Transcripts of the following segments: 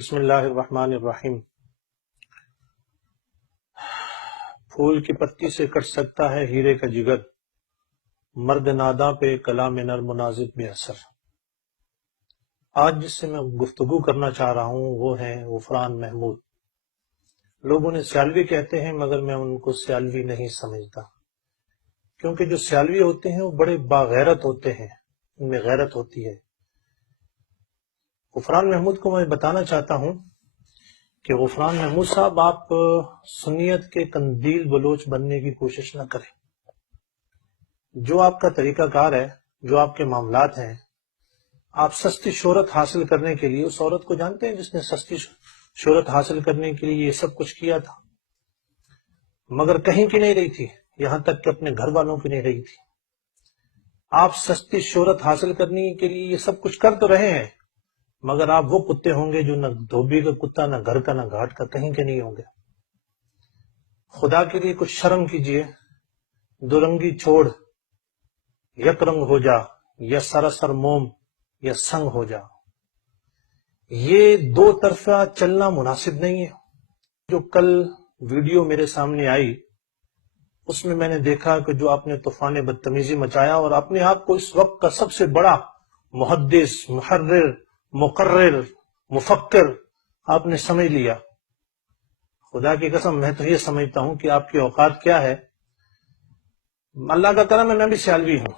بسم اللہ الرحمن الرحیم۔ پھول کی پتی سے کٹ سکتا ہے ہیرے کا جگر، مرد ناداں پہ کلام نر مناظر بے اثر۔ آج جس سے میں گفتگو کرنا چاہ رہا ہوں وہ ہیں غفران محمود۔ لوگ انہیں سیالوی کہتے ہیں مگر میں ان کو سیالوی نہیں سمجھتا، کیونکہ جو سیالوی ہوتے ہیں وہ بڑے باغیرت ہوتے ہیں، ان میں غیرت ہوتی ہے۔ غفران محمود کو میں بتانا چاہتا ہوں کہ غفران محمود صاحب، آپ سنیت کے قندیل بلوچ بننے کی کوشش نہ کریں۔ جو آپ کا طریقہ کار ہے، جو آپ کے معاملات ہیں، آپ سستی شہرت حاصل کرنے کے لیے اس عورت کو جانتے ہیں جس نے سستی شہرت حاصل کرنے کے لیے یہ سب کچھ کیا تھا، مگر کہیں کی نہیں رہی تھی، یہاں تک کہ اپنے گھر والوں کی نہیں رہی تھی۔ آپ سستی شہرت حاصل کرنے کے لیے یہ سب کچھ کر تو رہے ہیں، مگر آپ وہ کتے ہوں گے جو نہ دھوبی کا کتا، نہ گھر کا، نہ گھاٹ کا، کہیں کے نہیں ہوں گے۔ خدا کے لیے کچھ شرم کیجئے۔ دو رنگی چھوڑ، یک رنگ ہو جا، یا سراسر موم یا سنگ ہو جا۔ یہ دو طرفہ چلنا مناسب نہیں ہے۔ جو کل ویڈیو میرے سامنے آئی اس میں نے دیکھا کہ جو آپ نے طوفان بدتمیزی مچایا اور اپنے آپ کو اس وقت کا سب سے بڑا محدث، محرر، مقرر، مفکر آپ نے سمجھ لیا۔ خدا کی قسم میں تو یہ سمجھتا ہوں کہ آپ کی اوقات کیا ہے۔ اللہ کا کرم ہے، میں بھی سیالوی ہوں۔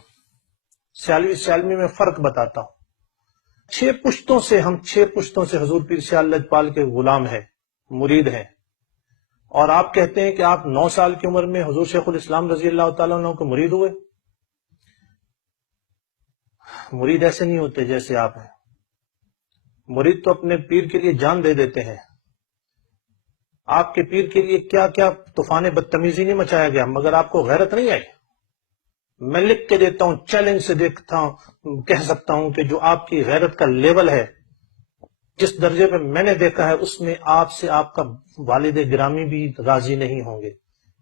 سیالوی میں فرق بتاتا ہوں۔ 6 پشتوں سے حضور پیر سیال لجپال کے غلام ہیں، مرید ہیں، اور آپ کہتے ہیں کہ آپ 9 سال کی عمر میں حضور شیخ الاسلام رضی اللہ تعالیٰ عنہ کے مرید ہوئے۔ مرید ایسے نہیں ہوتے جیسے آپ ہیں۔ مرید تو اپنے پیر کے لیے جان دے دیتے ہیں۔ آپ کے پیر کے لیے کیا کیا طوفان بدتمیزی نہیں مچایا گیا، مگر آپ کو غیرت نہیں آئی۔ میں لکھ کے دیتا ہوں، چیلنج سے کہہ سکتا ہوں کہ جو آپ کی غیرت کا لیول ہے، جس درجے پہ میں نے دیکھا ہے، اس میں آپ سے آپ کا والد گرامی بھی راضی نہیں ہوں گے،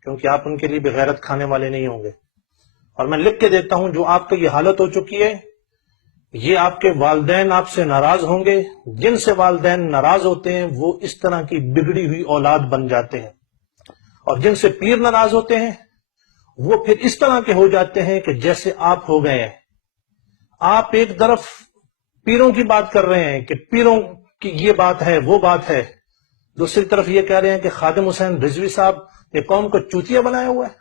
کیونکہ آپ ان کے لیے بھی غیرت کھانے والے نہیں ہوں گے۔ اور میں لکھ کے دیتا ہوں، جو آپ کی یہ حالت ہو چکی ہے، یہ آپ کے والدین آپ سے ناراض ہوں گے۔ جن سے والدین ناراض ہوتے ہیں وہ اس طرح کی بگڑی ہوئی اولاد بن جاتے ہیں، اور جن سے پیر ناراض ہوتے ہیں وہ پھر اس طرح کے ہو جاتے ہیں کہ جیسے آپ ہو گئے ہیں۔ آپ ایک طرف پیروں کی بات کر رہے ہیں کہ پیروں کی یہ بات ہے، وہ بات ہے، دوسری طرف یہ کہہ رہے ہیں کہ خادم حسین رضوی صاحب یہ قوم کو چوتیا بنایا ہوا ہے۔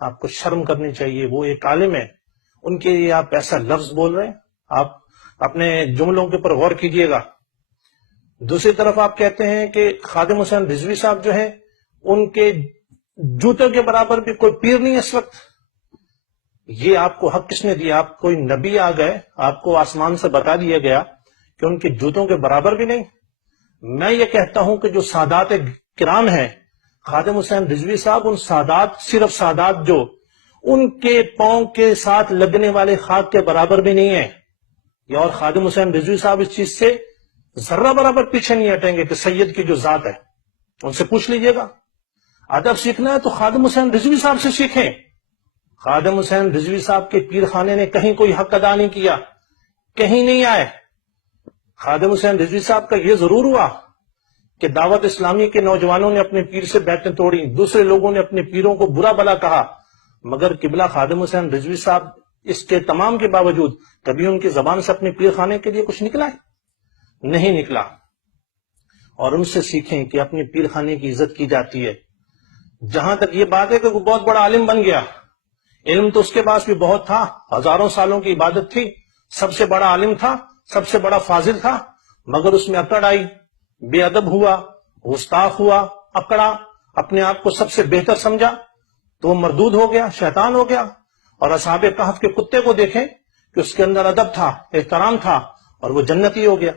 آپ کو شرم کرنی چاہیے، وہ ایک عالم ہے، ان کے لیے آپ ایسا لفظ بول رہے ہیں۔ آپ اپنے جملوں کے اوپر غور کیجئے گا۔ دوسری طرف آپ کہتے ہیں کہ خادم حسین رضوی صاحب جو ہیں ان کے جوتوں کے برابر بھی کوئی پیر نہیں اس وقت۔ یہ آپ کو حق کس نے دیا؟ آپ کوئی نبی آ گئے، آپ کو آسمان سے بتا دیا گیا کہ ان کے جوتوں کے برابر بھی نہیں؟ میں یہ کہتا ہوں کہ جو سادات کرام ہیں، خادم حسین رضوی صاحب ان سادات، صرف سادات جو ان کے پاؤں کے ساتھ لگنے والے خاک کے برابر بھی نہیں ہیں، اور خادم حسین رضوی صاحب اس چیز سے ذرہ برابر پیچھے نہیں ہٹیں گے کہ سید کی جو ذات ہے، ان سے پوچھ لیجئے گا۔ ادب سیکھنا ہے تو خادم حسین رضوی صاحب سے سیکھیں۔ خادم حسین رضوی صاحب کے پیر خانے نے کہیں کوئی حق ادا نہیں کیا، کہیں نہیں آئے۔ خادم حسین رضوی صاحب کا یہ ضرور ہوا کہ دعوت اسلامی کے نوجوانوں نے اپنے پیر سے بیعتیں توڑی، دوسرے لوگوں نے اپنے پیروں کو برا بھلا کہا، مگر قبلہ خادم حسین رضوی صاحب اس کے تمام کے باوجود کبھی ان کی زبان سے اپنے پیر خانے کے لیے کچھ نکلا ہے؟ نہیں نکلا۔ اور ان سے سیکھیں کہ اپنے پیر خانے کی عزت کی جاتی ہے۔ جہاں تک یہ بات ہے کہ وہ بہت بڑا عالم بن گیا، علم تو اس کے پاس بھی بہت تھا، ہزاروں سالوں کی عبادت تھی، سب سے بڑا عالم تھا، سب سے بڑا فاضل تھا، مگر اس میں اکڑ آئی، بے ادب ہوا، گستاخ ہوا، اکڑا، اپنے آپ کو سب سے بہتر سمجھا، تو وہ مردود ہو گیا، شیطان ہو گیا۔ اور اصحاب کہف کے کتے کو دیکھیں کہ اس کے اندر ادب تھا، احترام تھا، اور وہ جنتی ہو گیا۔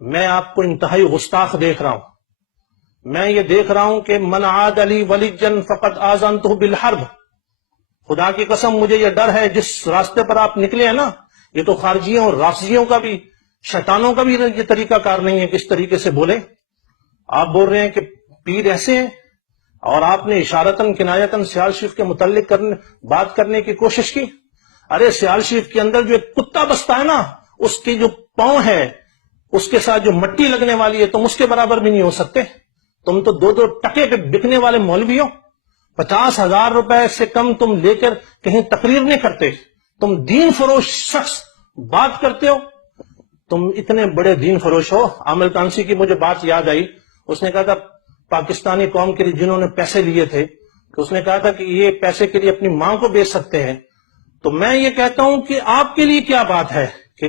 میں آپ کو انتہائی گستاخ دیکھ رہا ہوں۔ میں یہ دیکھ رہا ہوں کہ من عاد علی ولیا فقد آذنتہ بالحرب۔ خدا کی قسم مجھے یہ ڈر ہے، جس راستے پر آپ نکلے ہیں نا، یہ تو خارجیوں اور رافضیوں کا بھی، شیطانوں کا بھی یہ طریقہ کار نہیں ہے کس طریقے سے بولے۔ آپ بول رہے ہیں کہ پیر ایسے ہیں، اور آپ نے اشارتاً کنایتاً سیال شریف کے متعلق بات کرنے کی کوشش کی۔ ارے سیال شریف کے اندر جو ایک کتا بستا ہے نا، اس کی جو پاؤں ہے اس کے ساتھ جو مٹی لگنے والی ہے تم اس کے برابر بھی نہیں ہو سکتے. تم تو 2 ٹکے پہ بکنے والے مولوی ہو. 50,000 روپے سے کم تم لے کر کہیں تقریر نہیں کرتے. تم دین فروش شخص بات کرتے ہو. تم اتنے بڑے دین فروش ہو. عامر کانسی کی مجھے بات یاد آئی. اس نے کہا تھا پاکستانی قوم کے لیے جنہوں نے پیسے لیے تھے تو اس نے کہا تھا کہ یہ پیسے کے لیے اپنی ماں کو بیچ سکتے ہیں. تو میں یہ کہتا ہوں کہ آپ کے لیے کیا بات ہے کہ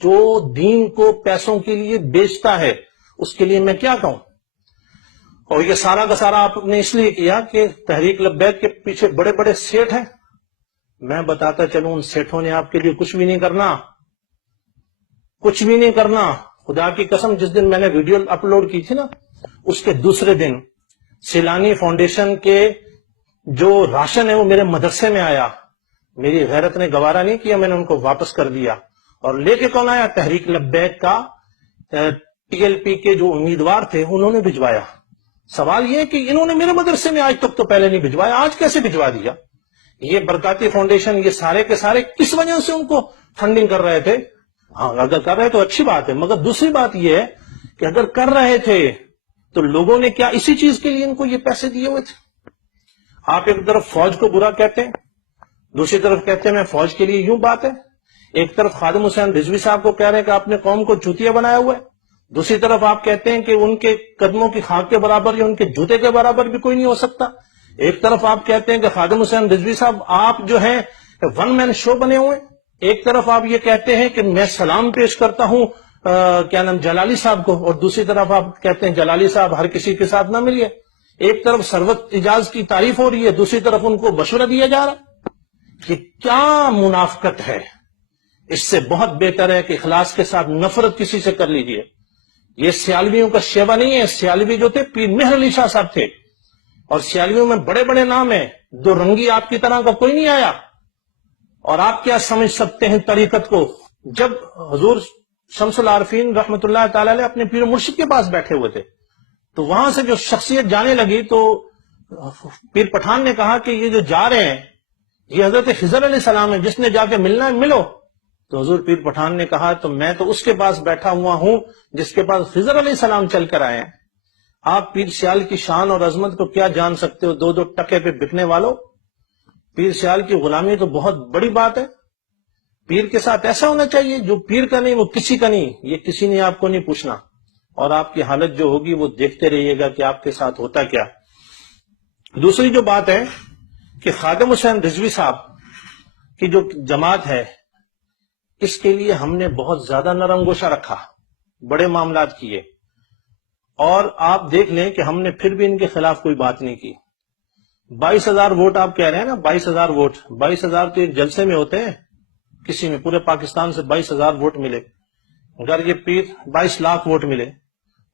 جو دین کو پیسوں کے لیے بیچتا ہے اس کے لیے میں کیا کہوں. اور یہ سارا کا سارا آپ نے اس لیے کیا کہ تحریک لبیک کے پیچھے بڑے بڑے سیٹ ہیں. میں بتاتا چلوں ان سیٹوں نے آپ کے لیے کچھ بھی نہیں کرنا. کچھ بھی نہیں کرنا. خدا کی قسم جس دن میں نے ویڈیو اپلوڈ کی تھی نا اس کے دوسرے دن سیلانی فاؤنڈیشن کے جو راشن ہے وہ میرے مدرسے میں آیا. میری غیرت نے گوارا نہیں کیا, میں نے ان کو واپس کر دیا. اور لے کے کون آیا؟ تحریک لبیک کا ٹی ایل پی کے جو امیدوار تھے انہوں نے بھجوایا. سوال یہ ہے کہ انہوں نے میرے مدرسے میں آج تک تو پہلے نہیں بھجوایا, آج کیسے بھجوا دیا؟ یہ برکاتی فاؤنڈیشن یہ سارے کے سارے کس وجہ سے ان کو فنڈنگ کر رہے تھے؟ ہاں اگر کر رہے تو اچھی بات ہے, مگر دوسری بات یہ ہے کہ اگر کر رہے تھے تو لوگوں نے کیا اسی چیز کے لیے ان کو یہ پیسے دیے ہوئے تھے؟ آپ ایک طرف فوج کو برا کہتے ہیں, دوسری طرف کہتے ہیں میں فوج کے لیے یوں بات ہے. ایک طرف خادم حسین رضوی صاحب کو کہہ رہے ہیں کہ آپ نے قوم کو چوتیا بنایا ہوا ہے, دوسری طرف آپ کہتے ہیں کہ ان کے قدموں کی خاک کے برابر یا ان کے جوتے کے برابر بھی کوئی نہیں ہو سکتا. ایک طرف آپ کہتے ہیں کہ خادم حسین رضوی صاحب آپ جو ہیں ون مین شو بنے ہوئے. ایک طرف آپ یہ کہتے ہیں کہ میں سلام پیش کرتا ہوں کیا نام جلالی صاحب کو, اور دوسری طرف آپ کہتے ہیں جلالی صاحب ہر کسی کے ساتھ نہ ملیے. ایک طرف ثروت اجاز کی تعریف ہو رہی ہے, دوسری طرف ان کو مشورہ دیا جا رہا. یہ کیا منافقت ہے؟ اس سے بہت بہتر ہے کہ اخلاص کے ساتھ نفرت کسی سے کر لیجئے. یہ سیالویوں کا شیوا نہیں ہے. سیالوی جو تھے پیر مہر علی شاہ صاحب تھے, اور سیالویوں میں بڑے بڑے نام ہیں. دو رنگی آپ کی طرح کا کوئی نہیں آیا. اور آپ کیا سمجھ سکتے ہیں طریقت کو؟ جب حضور شمس العارفین رحمت اللہ تعالی علیہ اپنے پیر مرشد کے پاس بیٹھے ہوئے تھے تو وہاں سے جو شخصیت جانے لگی تو پیر پٹھان نے کہا کہ یہ جو جا رہے ہیں یہ حضرت خضر علیہ السلام ہے, جس نے جا کے ملنا ہے ملو. تو حضور پیر پٹھان نے کہا تو میں تو اس کے پاس بیٹھا ہوا ہوں جس کے پاس خضر علیہ السلام چل کر آئے ہیں. آپ پیر سیال کی شان اور عظمت کو کیا جان سکتے ہو 2 ٹکے پہ بکنے والوں؟ پیر سیال کی غلامی تو بہت بڑی بات ہے. پیر کے ساتھ ایسا ہونا چاہیے جو پیر کا نہیں وہ کسی کا نہیں. یہ کسی نے آپ کو نہیں پوچھنا, اور آپ کی حالت جو ہوگی وہ دیکھتے رہیے گا کہ آپ کے ساتھ ہوتا کیا. دوسری جو بات ہے کہ خادم حسین رضوی صاحب کی جو جماعت ہے اس کے لیے ہم نے بہت زیادہ نرم گوشہ رکھا, بڑے معاملات کیے, اور آپ دیکھ لیں کہ ہم نے پھر بھی ان کے خلاف کوئی بات نہیں کی. 22,000 ووٹ آپ کہہ رہے ہیں نا, 22,000 ووٹ, 22,000 تو ایک جلسے میں ہوتے ہیں, کسی میں پورے پاکستان سے 22,000 ووٹ ملے. اگر یہ پیر 22 لاکھ ووٹ ملے,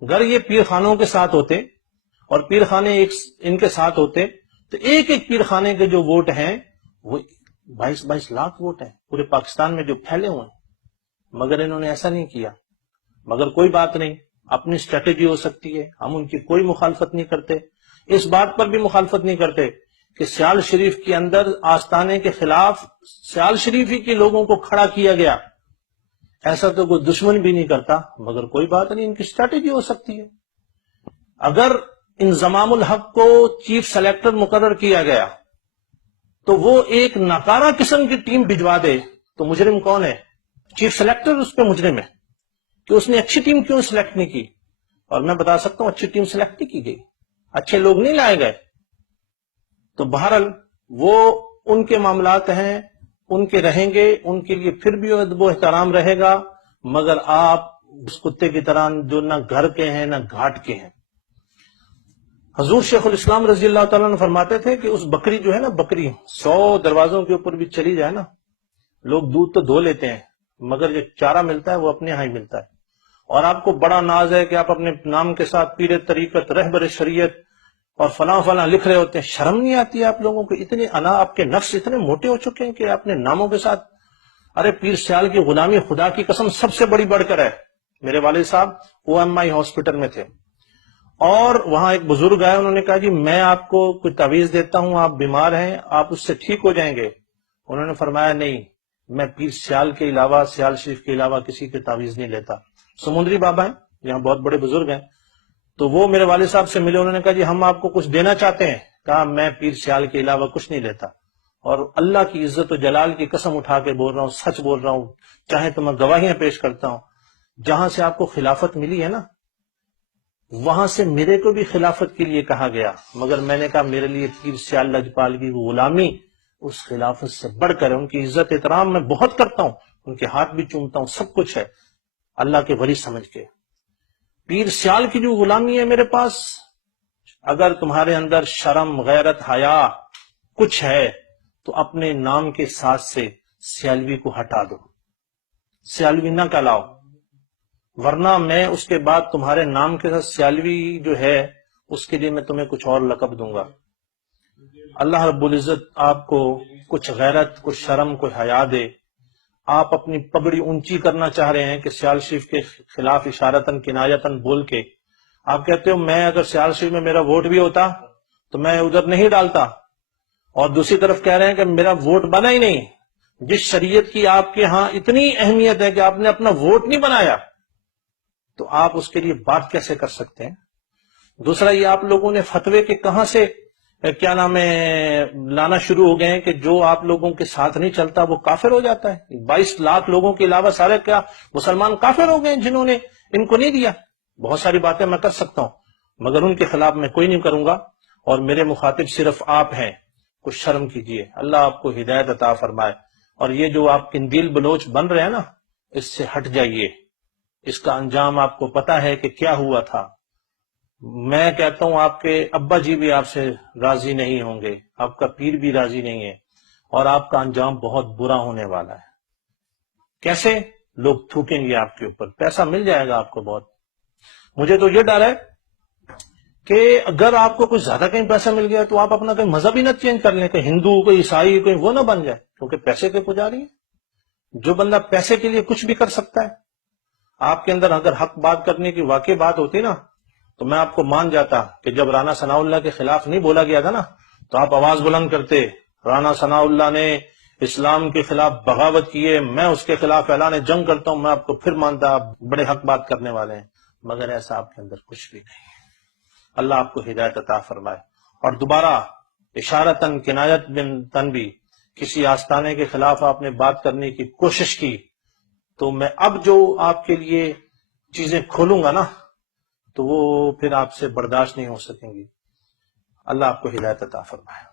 اگر یہ پیر خانوں کے ساتھ ہوتے اور پیر خانے ان کے ساتھ ہوتے تو ایک ایک پیر خانے کے جو ووٹ ہیں وہ 22 لاکھ ووٹ ہیں پورے پاکستان میں جو پھیلے ہوئے ہیں. مگر انہوں نے ایسا نہیں کیا. مگر کوئی بات نہیں, اپنی اسٹریٹجی ہو سکتی ہے, ہم ان کی کوئی مخالفت نہیں کرتے. اس بات پر بھی مخالفت نہیں کرتے کہ سیال شریف کے اندر آستانے کے خلاف سیال شریف ہی کے لوگوں کو کھڑا کیا گیا. ایسا تو کوئی دشمن بھی نہیں کرتا, مگر کوئی بات نہیں, ان کی اسٹریٹجی ہو سکتی ہے. اگر انضمام الحق کو چیف سلیکٹر مقرر کیا گیا تو وہ ایک ناکارہ قسم کی ٹیم بھجوا دے تو مجرم کون ہے؟ چیف سلیکٹر اس پہ مجرم ہے کہ اس نے اچھی ٹیم کیوں سلیکٹ نہیں کی. اور میں بتا سکتا ہوں اچھی ٹیم سلیکٹ نہیں کی گئی, اچھے لوگ نہیں لائے گئے. تو بہرحال وہ ان کے معاملات ہیں, ان کے رہیں گے, ان کے لیے پھر بھی ادب و احترام رہے گا. مگر آپ اس کتے کی طرح جو نہ گھر کے ہیں نہ گھاٹ کے ہیں. حضور شیخ الاسلام رضی اللہ تعالیٰ نے فرماتے تھے کہ اس بکری جو ہے نا, بکری 100 دروازوں کے اوپر بھی چلی جائے نا, لوگ دودھ تو دھو لیتے ہیں مگر جو چارہ ملتا ہے وہ اپنے ہاں ہی ملتا ہے. اور آپ کو بڑا ناز ہے کہ آپ اپنے نام کے ساتھ پیر طریقت, رہبر شریعت اور فلاں فلاں لکھ رہے ہوتے ہیں. شرم نہیں آتی ہے آپ لوگوں کو؟ اتنے آپ کے نفس اتنے موٹے ہو چکے ہیں کہ اپنے ناموں کے ساتھ. ارے پیر سیال کی غلامی خدا کی قسم سب سے بڑی بڑھ کر ہے. میرے والد صاحب OMI ہاسپٹل میں تھے اور وہاں ایک بزرگ آئے, انہوں نے کہا جی میں آپ کو کوئی تعویذ دیتا ہوں, آپ بیمار ہیں, آپ اس سے ٹھیک ہو جائیں گے. انہوں نے فرمایا نہیں, میں پیر سیال کے علاوہ, سیال شریف کے علاوہ کسی کے تعویذ نہیں لیتا. سمندری بابا ہیں، یہاں بہت بڑے بزرگ ہیں، تو وہ میرے والد صاحب سے ملے، انہوں نے کہا جی ہم آپ کو کچھ دینا چاہتے ہیں. کہا میں پیر سیال کے علاوہ کچھ نہیں لیتا، اور اللہ کی عزت و جلال کی قسم اٹھا کے بول رہا ہوں، سچ بول رہا ہوں، چاہے تو میں گواہیاں پیش کرتا ہوں، جہاں سے آپ کو خلافت ملی ہے نا، وہاں سے میرے کو بھی خلافت کے لیے کہا گیا، مگر میں نے کہا میرے لیے پیر سیال لجپال کی غلامی اس خلافت سے بڑھ کر ہے. ان کی عزت احترام میں بہت کرتا ہوں، ان کے ہاتھ بھی چومتا ہوں، سب کچھ ہے، اللہ کے ولی سمجھ کے. پیر سیال کی جو غلامی ہے میرے پاس، اگر تمہارے اندر شرم، غیرت، حیا کچھ ہے تو اپنے نام کے ساتھ سے سیالوی کو ہٹا دو، سیالوی نہ کہلاؤ، ورنہ میں اس کے بعد تمہارے نام کے ساتھ سیالوی جو ہے اس کے لیے میں تمہیں کچھ اور لقب دوں گا. اللہ رب العزت آپ کو کچھ غیرت، کچھ شرم، کچھ حیا دے. آپ اپنی پگڑی اونچی کرنا چاہ رہے ہیں کہ سیال شریف کے خلاف اشارتاً کنایتاً بول کے آپ کہتے ہو میں اگر سیال شریف میں میرا ووٹ بھی ہوتا تو میں ادھر نہیں ڈالتا، اور دوسری طرف کہہ رہے ہیں کہ میرا ووٹ بنا ہی نہیں. جس شریعت کی آپ کے ہاں اتنی اہمیت ہے کہ آپ نے اپنا ووٹ نہیں بنایا، تو آپ اس کے لیے بات کیسے کر سکتے ہیں؟ دوسرا یہ آپ لوگوں نے فتوے کے کہاں سے کیا نام ہے لانا شروع ہو گئے ہیں کہ جو آپ لوگوں کے ساتھ نہیں چلتا وہ کافر ہو جاتا ہے. 22 لاکھ لوگوں کے علاوہ سارے کیا مسلمان کافر ہو گئے جنہوں نے ان کو نہیں دیا؟ بہت ساری باتیں میں کر سکتا ہوں، مگر ان کے خلاف میں کوئی نہیں کروں گا، اور میرے مخاطب صرف آپ ہیں. کچھ شرم کیجئے، اللہ آپ کو ہدایت عطا فرمائے. اور یہ جو آپ قندیل بلوچ بن رہے ہیں نا، اس سے ہٹ جائیے. اس کا انجام آپ کو پتا ہے کہ کیا ہوا تھا. میں کہتا ہوں آپ کے ابا جی بھی آپ سے راضی نہیں ہوں گے، آپ کا پیر بھی راضی نہیں ہے، اور آپ کا انجام بہت برا ہونے والا ہے. کیسے؟ لوگ تھوکیں گے آپ کے اوپر، پیسہ مل جائے گا آپ کو بہت. مجھے تو یہ ڈر ہے کہ اگر آپ کو کچھ زیادہ کہیں پیسہ مل گیا تو آپ اپنا کہیں مذہب ہی نہ چینج کر لیں، کہ ہندو کوئی عیسائی کوئی وہ نہ بن جائے، کیونکہ پیسے کے پجاری ہیں. جو بندہ پیسے کے لیے کچھ بھی کر سکتا ہے، آپ کے اندر اگر حق بات کرنے کی واقعی بات ہوتی نا تو میں آپ کو مان جاتا کہ جب رانا ثناء اللہ کے خلاف نہیں بولا گیا تھا نا تو آپ آواز بلند کرتے، رانا ثناء اللہ نے اسلام کے خلاف بغاوت کی ہے، میں اس کے خلاف اعلان جنگ کرتا ہوں. میں آپ کو پھر مانتا آپ بڑے حق بات کرنے والے ہیں، مگر ایسا آپ کے اندر کچھ بھی نہیں. اللہ آپ کو ہدایت عطا فرمائے. اور دوبارہ اشارتاً کنایتاً بھی کسی آستانے کے خلاف آپ نے بات کرنے کی کوشش کی تو میں اب جو آپ کے لیے چیزیں کھولوں گا نا تو وہ پھر آپ سے برداشت نہیں ہو سکیں گی. اللہ آپ کو ہدایت عطا فرمائے.